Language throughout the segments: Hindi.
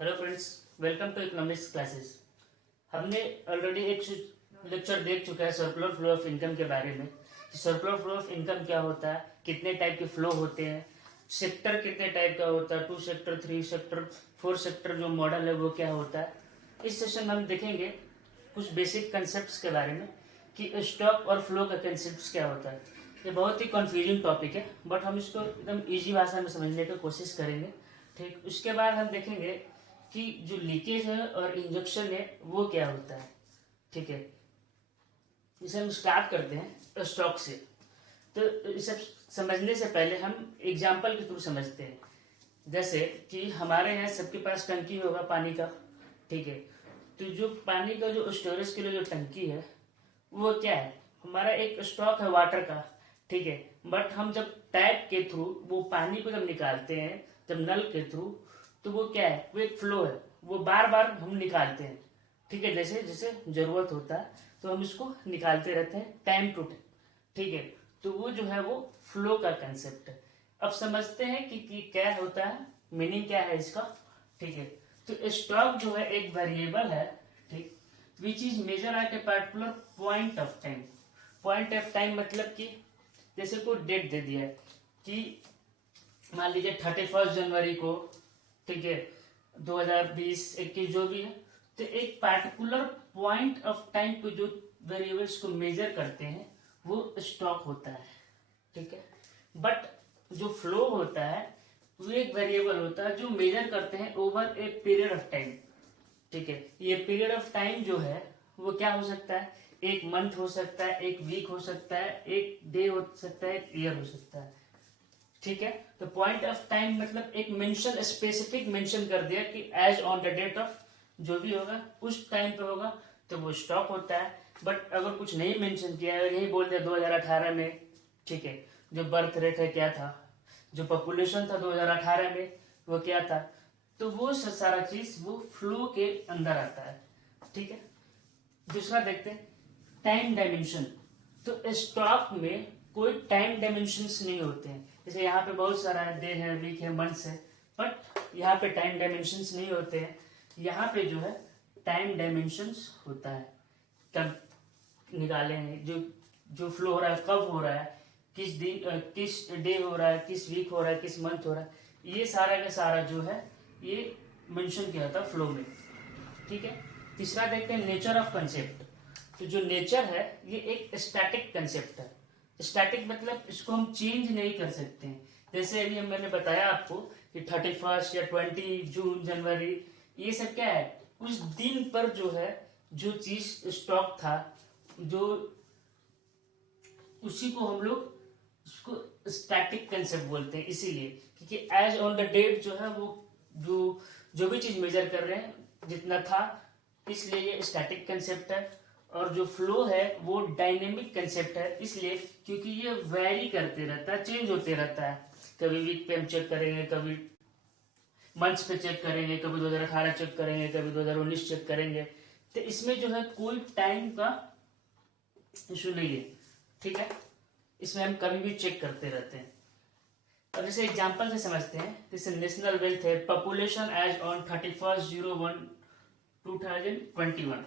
Hello friends, welcome to economics classes. हमने ऑलरेडी एक लेक्चर देख चुका है सर्कुलर फ्लो ऑफ इनकम के बारे में। सर्कुलर फ्लो ऑफ इनकम क्या होता है, कितने टाइप के फ्लो होते हैं, सेक्टर कितने टाइप का होता है, 2 सेक्टर, 3 सेक्टर, 4 सेक्टर जो मॉडल है वो क्या होता है। इस सेशन में हम देखेंगे कुछ बेसिक कंसेप्ट के बारे में कि स्टॉक और फ्लो का कंसेप्ट क्या होता है। ये बहुत ही कन्फ्यूजिंग टॉपिक है, बट हम इसको एकदम ईजी भाषा में समझने की कोशिश करेंगे। ठीक, उसके बाद हम देखेंगे कि जो लीकेज है और इंजेक्शन है वो क्या होता है। ठीक है, इसे हम स्टार्ट करते हैं स्टॉक से। तो इसे समझने से पहले हम एग्जाम्पल के थ्रू समझते हैं। जैसे कि हमारे यहाँ सबके पास टंकी होगा पानी का। ठीक है, तो जो पानी का जो स्टोरेज के लिए जो टंकी है वो क्या है, हमारा एक स्टॉक है वाटर का। ठीक है, बट हम जब टैप के थ्रू वो पानी को जब निकालते हैं, जब नल के थ्रू, तो वो क्या है, वो एक फ्लो है, वो बार बार हम निकालते हैं। ठीक है, जैसे जैसे जरूरत होता है तो हम इसको निकालते रहते हैं टाइम टू टाइम। ठीक है, तो वो जो है वो फ्लो का कंसेप्ट है। अब समझते हैं कि क्या होता है, मीनिंग क्या है इसका। ठीक है, तो स्टॉक जो है एक वेरिएबल है, ठीक, which is measure at a particular point of time. Point of time मतलब कि जैसे कोई डेट दे दिया है कि मान लीजिए 31 जनवरी को, ठीक है, 2020-21 जो भी है, तो एक पार्टिकुलर पॉइंट ऑफ टाइम पे जो वेरिएबल्स को मेजर करते हैं वो स्टॉक होता है। ठीक है, बट जो फ्लो होता है वो एक वेरिएबल होता है जो मेजर करते हैं over a period of time. ठीक है, ये पीरियड ऑफ टाइम जो है वो क्या हो सकता है, एक मंथ हो सकता है, एक वीक हो सकता है, एक डे हो सकता है, एक ईयर हो सकता है। ठीक है, तो पॉइंट ऑफ टाइम मतलब एक मेंशन, स्पेसिफिक मेंशन कर दिया कि as on the date of, जो भी होगा उस टाइम पे होगा तो वो स्टॉक होता है। बट अगर कुछ नहीं मेंशन किया है, यही बोल दिया 2018 में, ठीक है, जो बर्थ रेट है क्या था, जो पॉपुलेशन था 2018 में वो क्या था, तो वो सारा चीज वो फ्लो के अंदर आता है। ठीक है, दूसरा देखते हैं टाइम डायमेंशन। तो स्टॉक में कोई टाइम डायमेंशंस नहीं होते हैं। जैसे यहाँ पे बहुत सारा है, डे है, वीक है, मंथ्स है, बट यहाँ पे टाइम डायमेंशंस नहीं होते हैं। यहाँ पे जो है टाइम डायमेंशंस होता है, कब निकाले हैं, जो जो फ्लो हो रहा है कब हो रहा है, किस दिन, किस डे हो रहा है, किस वीक हो रहा है, किस मंथ हो रहा है, ये सारा का सारा जो है ये मेंशन किया था फ्लो में। ठीक है, तीसरा देखते हैं नेचर ऑफ कंसेप्ट। तो जो नेचर है ये एक स्टैटिक कंसेप्ट है। स्टैटिक मतलब इसको हम चेंज नहीं कर सकते हैं। जैसे अभी मैंने बताया आपको कि 31 या 20 जून, जनवरी, ये सब क्या है, उस दिन पर जो है जो चीज स्टॉक था, जो उसी को हम लोग उसको स्टैटिक कंसेप्ट बोलते हैं। इसीलिए क्योंकि एज ऑन द डेट जो है वो जो जो भी चीज मेजर कर रहे हैं जितना था, इसलिए ये स्टैटिक कंसेप्ट है। और जो फ्लो है वो डायनेमिक कंसेप्ट है, इसलिए क्योंकि ये वेरी करते रहता है, चेंज होते रहता है। कभी वीक पे हम चेक करेंगे, कभी मंथ्स पे चेक करेंगे, कभी 2018 चेक करेंगे, कभी 2019 चेक करेंगे। तो इसमें जो है कोई टाइम का इशू नहीं है। ठीक है, इसमें हम कभी भी चेक करते रहते हैं। अब जैसे एग्जांपल से समझते हैं, जैसे नेशनल वेल्थ है, पॉपुलेशन एज ऑन 31/01/2021।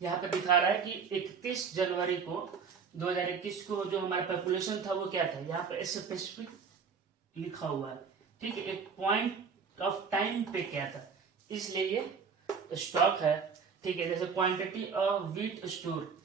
यहाँ पे दिखा रहा है कि 31 जनवरी को 2021 को जो हमारा पॉपुलेशन था वो क्या था, यहाँ पे स्पेसिफिक लिखा हुआ है। ठीक है, एक पॉइंट ऑफ टाइम पे क्या था, इसलिए ये स्टॉक है। ठीक है, जैसे क्वांटिटी ऑफ व्हीट स्टोर,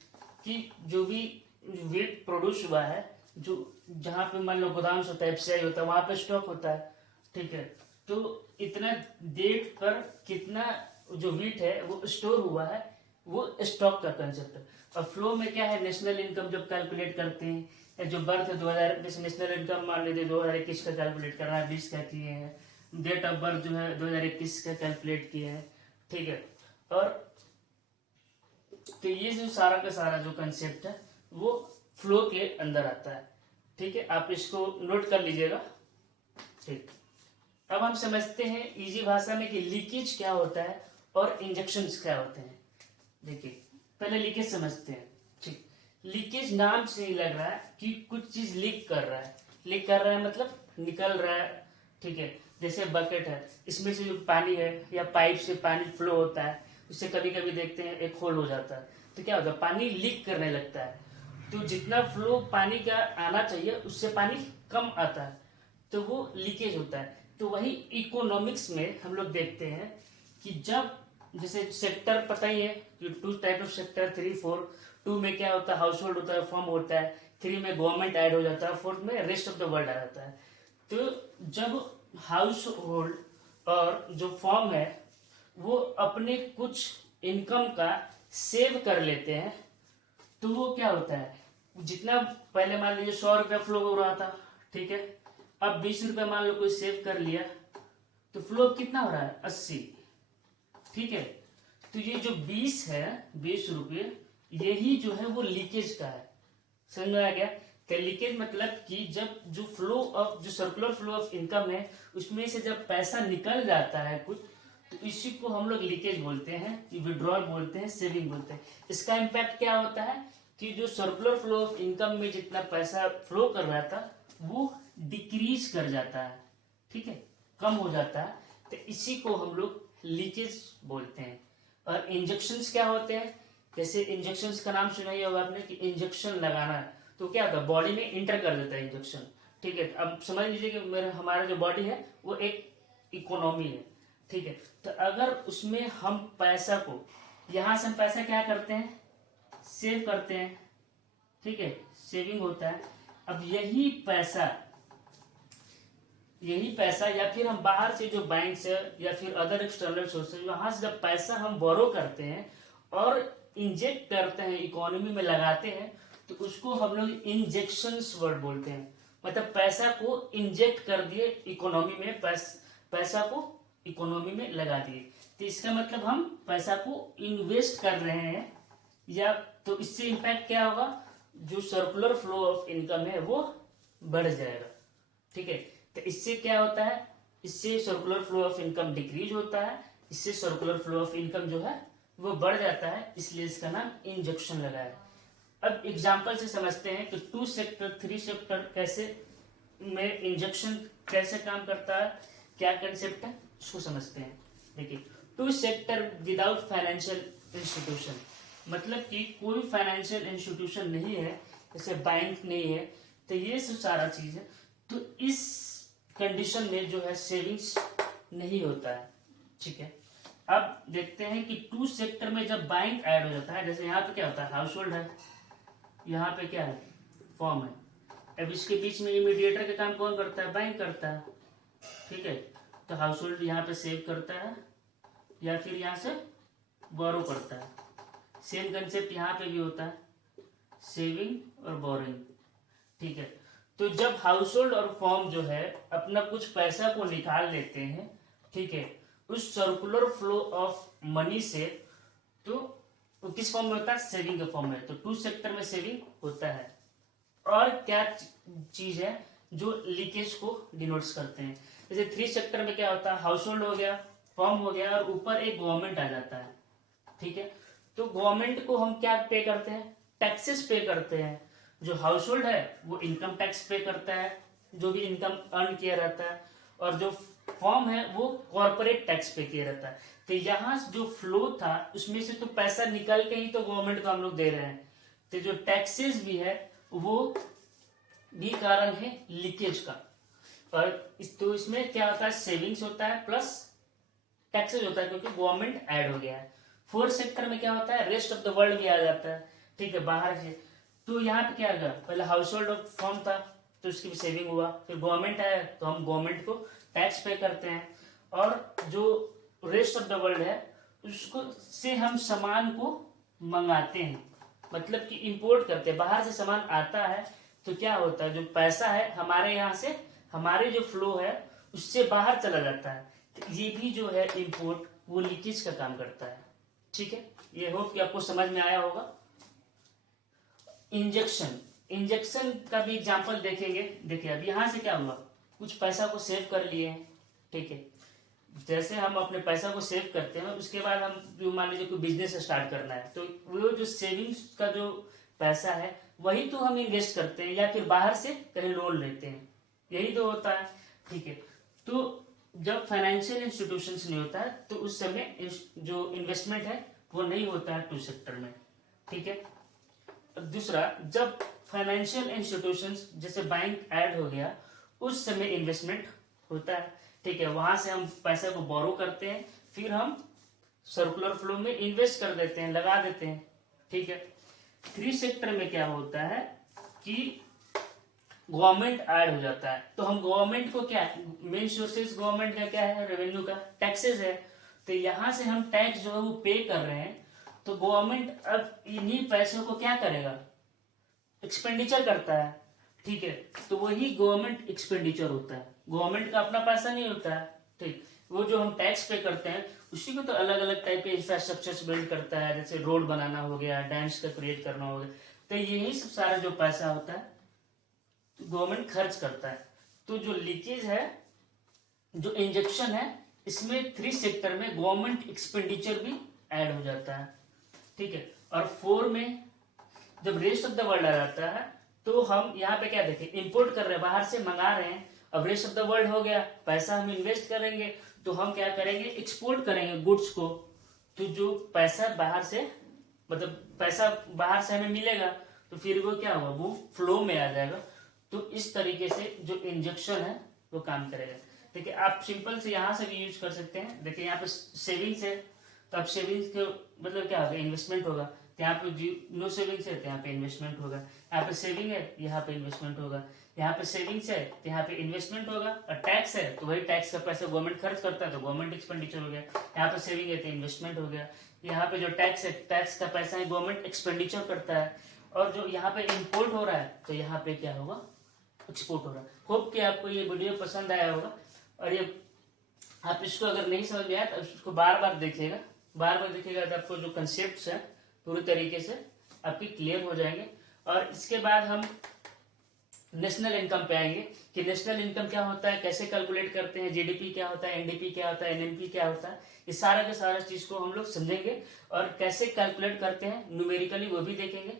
कि जो भी व्हीट प्रोड्यूस हुआ है, जो जहाँ पे मान लो गोदाम होता है, एफसीआई होता है, वहां पे स्टॉक होता है। ठीक है, तो इतना डेट पर कितना जो व्हीट है वो स्टोर हुआ है, वो स्टॉक का कंसेप्ट है। और फ्लो में क्या है, नेशनल इनकम जब कैलकुलेट करते हैं, या जो बर्थ 2000, जैसे नेशनल इनकम मान लीजिए 2021 का कैलकुलेट करना है, 20 का किए हैं, डेट ऑफ बर्थ जो है 2021 का कैलकुलेट किए हैं। ठीक है, और तो ये जो सारा का सारा जो कंसेप्ट है वो फ्लो के अंदर आता है। ठीक है, आप इसको नोट कर लीजिएगा। ठीक, अब हम समझते हैं इजी भाषा में कि लीकेज क्या होता है और इंजेक्शन क्या होते हैं। देखिए, पहले लीकेज समझते हैं। ठीक, लीकेज नाम से ही लग रहा है कि कुछ चीज लीक कर रहा है। लीक कर रहा है मतलब निकल रहा है। ठीक है, जैसे बकेट है, इसमें से जो पानी है या पाइप से पानी फ्लो होता है, उससे कभी कभी देखते हैं एक होल हो जाता है, तो क्या होता है, पानी लीक करने लगता है। तो जितना फ्लो पानी का आना चाहिए उससे पानी कम आता है, तो वो लीकेज होता है। तो वही इकोनॉमिक्स में हम लोग देखते हैं कि जब जैसे सेक्टर पता ही है कि टू टाइप ऑफ सेक्टर, 3, 4। 2 में क्या होता है, हाउस होल्ड होता है, फॉर्म होता है। 3 में गवर्नमेंट ऐड हो जाता है। 4th में रेस्ट ऑफ द वर्ल्ड आ जाता है। तो जब हाउस होल्ड और जो फॉर्म है वो अपने कुछ इनकम का सेव कर लेते हैं, तो वो क्या होता है, जितना पहले मान लीजिए 100 रुपया फ्लो हो रहा था, ठीक है, अब 20 रुपया मान लो कोई सेव कर लिया, तो फ्लो कितना हो रहा है, 80। ठीक है, तो ये जो 20 है, 20 रुपये, यही जो है वो लीकेज का है। समझ में आ गया? तो लीकेज मतलब कि जब जो फ्लो ऑफ, जो सर्कुलर फ्लो ऑफ इनकम है, उसमें से जब पैसा निकल जाता है कुछ, तो इसी को हम लोग लीकेज बोलते हैं, विड्रॉल बोलते हैं, सेविंग बोलते हैं। इसका इम्पैक्ट क्या होता है कि जो सर्कुलर फ्लो ऑफ इनकम में जितना पैसा फ्लो कर रहा था वो डिक्रीज कर जाता है, ठीक है, कम हो जाता है। तो इसी को हम लोग लीकेज बोलते हैं। और इंजेक्शंस क्या होते हैं, जैसे इंजेक्शंस का नाम सुना ही होगा आपने कि इंजेक्शन लगाना, तो क्या होता है, बॉडी में इंटर कर देता है इंजेक्शन। ठीक है, अब समझ लीजिए कि मेरा हमारा जो बॉडी है वो एक इकोनॉमी है, ठीक है। तो अगर उसमें हम पैसा को, यहाँ से हम पैसा क्या करते हैं, सेव करते हैं, ठीक है, सेविंग होता है। अब यही पैसा या फिर हम बाहर से जो बैंक से या फिर अदर एक्सटर्नल सोर्सेज, वहां से जब पैसा हम बोरो करते हैं और इंजेक्ट करते हैं, इकोनॉमी में लगाते हैं, तो उसको हम लोग इंजेक्शंस वर्ड बोलते हैं। मतलब पैसा को इंजेक्ट कर दिए इकोनॉमी में, पैसा को इकोनॉमी में लगा दिए, तो इसका मतलब हम पैसा को इन्वेस्ट कर रहे हैं। या तो इससे इम्पैक्ट क्या होगा, जो सर्कुलर फ्लो ऑफ इनकम है वो बढ़ जाएगा, ठीक है। तो इससे क्या होता है, इससे circular flow of income decrease होता है, इससे सर्कुलर फ्लो ऑफ इनकम जो है वो बढ़ जाता है, इसलिए इसका नाम इंजेक्शन लगा है। अब एग्जांपल से समझते हैं कि 2 सेक्टर 3 सेक्टर कैसे में इंजेक्शन कैसे काम करता है, क्या कंसेप्ट है उसको समझते हैं। देखिए, 2 सेक्टर विदाउट फाइनेंशियल इंस्टीट्यूशन, मतलब कि कोई फाइनेंशियल इंस्टीट्यूशन नहीं है, जैसे बैंक नहीं है, तो ये सब सारा चीज है। तो इस कंडीशन में जो है सेविंग्स नहीं होता है, ठीक है। अब देखते हैं कि 2 सेक्टर में जब बैंक ऐड हो जाता है, जैसे यहाँ पे क्या होता है, हाउस होल्ड है, यहाँ पे क्या है, फॉर्म है। अब इसके बीच में इमीडिएटर का काम कौन करता है, बैंक करता है, ठीक है। तो हाउस होल्ड यहाँ पे सेव करता है या फिर यहाँ से बोरो करता है। सेम कंसेप्ट यहाँ पे भी होता है, सेविंग और बोरिंग, ठीक है। तो जब हाउस होल्ड और फॉर्म जो है अपना कुछ पैसा को निकाल लेते हैं, ठीक है, उस सर्कुलर फ्लो ऑफ मनी से, तो किस फॉर्म में होता है, सेविंग के फॉर्म में। तो 2 सेक्टर में सेविंग होता है। और क्या चीज है जो लीकेज को डिनोट्स करते हैं, जैसे 3 सेक्टर में क्या होता है, हाउस होल्ड हो गया, फॉर्म हो गया, और ऊपर एक गवर्नमेंट आ जाता है, ठीक है। तो गवर्नमेंट को हम क्या पे करते हैं, टैक्सेस पे करते हैं। जो हाउस होल्ड है वो इनकम टैक्स पे करता है, जो भी इनकम अर्न किया रहता है, और जो फॉर्म है वो कॉर्पोरेट टैक्स पे किया रहता है। तो यहाँ जो फ्लो था उसमें से तो पैसा निकल के ही तो गवर्नमेंट को हम लोग दे रहे हैं, तो जो टैक्सेस भी है वो भी कारण है लीकेज का। और तो इसमें क्या होता है, सेविंग्स होता है प्लस टैक्सेस होता है, क्योंकि गवर्नमेंट ऐड हो गया है। 4 सेक्टर में क्या होता है, रेस्ट ऑफ द वर्ल्ड भी आ जाता है, ठीक है, बाहर से। तो यहाँ पे क्या होगा, पहले हाउस होल्ड और फॉर्म था तो उसकी भी सेविंग हुआ, फिर गवर्नमेंट आया तो हम गवर्नमेंट को टैक्स पे करते हैं, और जो रेस्ट ऑफ द वर्ल्ड है उसको से हम सामान को मंगाते हैं, मतलब कि इंपोर्ट करते हैं, बाहर से सामान आता है। तो क्या होता है, जो पैसा है हमारे यहाँ से, हमारे जो फ्लो है उससे बाहर चला जाता है, तो ये भी जो है इंपोर्ट, वो लीकेज का काम करता है, ठीक है। ये होप कि आपको समझ में आया होगा। इंजेक्शन का भी एग्जांपल देखेंगे। देखिए, अब यहाँ से क्या हुआ, कुछ पैसा को सेव कर लिए हैं, ठीक है। जैसे हम अपने पैसा को सेव करते हैं, उसके बाद हम जो मान लीजिए कोई बिजनेस स्टार्ट करना है, तो वो जो सेविंग्स का जो पैसा है वही तो हम इन्वेस्ट करते हैं या फिर बाहर से कहीं लोन लेते हैं, यही तो होता है, ठीक है। तो जब फाइनेंशियल इंस्टीट्यूशंस नहीं होता है तो उस समय जो इन्वेस्टमेंट है वो नहीं होता है टू सेक्टर में, ठीक है। दूसरा, जब फाइनेंशियल इंस्टीट्यूशंस जैसे बैंक ऐड हो गया उस समय इन्वेस्टमेंट होता है, ठीक है। वहां से हम पैसे को बोरो करते हैं, फिर हम सर्कुलर फ्लो में इन्वेस्ट कर देते हैं, लगा देते हैं, ठीक है। थ्री सेक्टर में क्या होता है कि गवर्नमेंट ऐड हो जाता है, तो हम गवर्नमेंट को क्या, मेन सोर्सेज गवर्नमेंट का क्या है, रेवेन्यू का, टैक्सेस है। तो यहाँ से हम टैक्स जो है वो पे कर रहे हैं, तो गवर्नमेंट अब इन्हीं पैसों को क्या करेगा, एक्सपेंडिचर करता है, ठीक है। तो वही गवर्नमेंट एक्सपेंडिचर होता है, गवर्नमेंट का अपना पैसा नहीं होता है, ठीक। वो जो हम टैक्स पे करते हैं उसी को तो अलग अलग टाइप के इंफ्रास्ट्रक्चर बिल्ड करता है, जैसे रोड बनाना हो गया, डैम्स का क्रिएट करना हो गया, तो यही सब सारा जो पैसा होता है तो गवर्नमेंट खर्च करता है। तो जो लीकेज है, जो इंजेक्शन है, इसमें थ्री सेक्टर में गवर्नमेंट एक्सपेंडिचर भी ऐड हो जाता है, ठीक है। और फोर में जब रेस्ट ऑफ द वर्ल्ड आ जाता है तो हम यहाँ पे क्या देखें, इंपोर्ट कर रहे हैं, बाहर से मंगा रहे हैं। अब रेस्ट ऑफ द वर्ल्ड हो गया, पैसा हम इन्वेस्ट करेंगे, तो हम क्या करेंगे, एक्सपोर्ट करेंगे गुड्स को। तो जो पैसा बाहर से, मतलब पैसा बाहर से हमें मिलेगा, तो फिर वो क्या होगा, वो फ्लो में आ जाएगा। तो इस तरीके से जो इंजेक्शन है वो काम करेगा। देखिए आप सिंपल से यहाँ से भी यूज कर सकते हैं। देखिए यहाँ पे सेविंग्स है, तो अब सेविंग्स के मतलब क्या होगा, इन्वेस्टमेंट होगा। यहाँ पे नो सेविंग्स है तो यहाँ पे इन्वेस्टमेंट होगा, यहाँ पे सेविंग है यहाँ पे इन्वेस्टमेंट होगा, यहाँ पे सेविंग्स है तो यहाँ पे इन्वेस्टमेंट होगा, और टैक्स है तो वही टैक्स का पैसा गवर्नमेंट खर्च करता है तो गवर्नमेंट एक्सपेंडिचर हो गया। यहाँ पे सेविंग है तो इन्वेस्टमेंट हो गया, यहाँ पे जो टैक्स है, टैक्स का पैसा है गवर्नमेंट एक्सपेंडिचर करता है, और जो यहाँ पे इम्पोर्ट हो रहा है तो यहाँ पे क्या होगा, एक्सपोर्ट हो रहा है। होप कि आपको ये वीडियो पसंद आया होगा, और ये आप इसको अगर नहीं समझ में आया तो इसको बार बार देखिएगा, बार बार देखिएगा तो आपको जो कंसेप्ट है पूरी तरीके से आपकी क्लियर हो जाएंगे। और इसके बाद हम नेशनल इनकम पे आएंगे कि नेशनल इनकम क्या होता है, कैसे कैलकुलेट करते हैं, जीडीपी क्या होता है, एनडीपी क्या होता है, एनएमपी क्या होता है, ये सारा का सारा चीज को हम लोग समझेंगे, और कैसे कैलकुलेट करते हैं न्यूमेरिकली वो भी देखेंगे।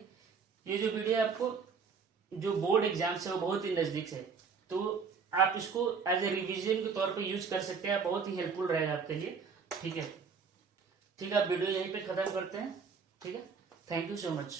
ये जो वीडियो आपको जो बोर्ड एग्जाम है वो बहुत ही नजदीक है, तो आप इसको एज ए रिविजन के तौर पे यूज कर सकते हैं, बहुत ही हेल्पफुल रहेगा आपके लिए, ठीक है। ठीक है, आप वीडियो यहीं पे खत्म करते हैं, ठीक है। Thank you so much.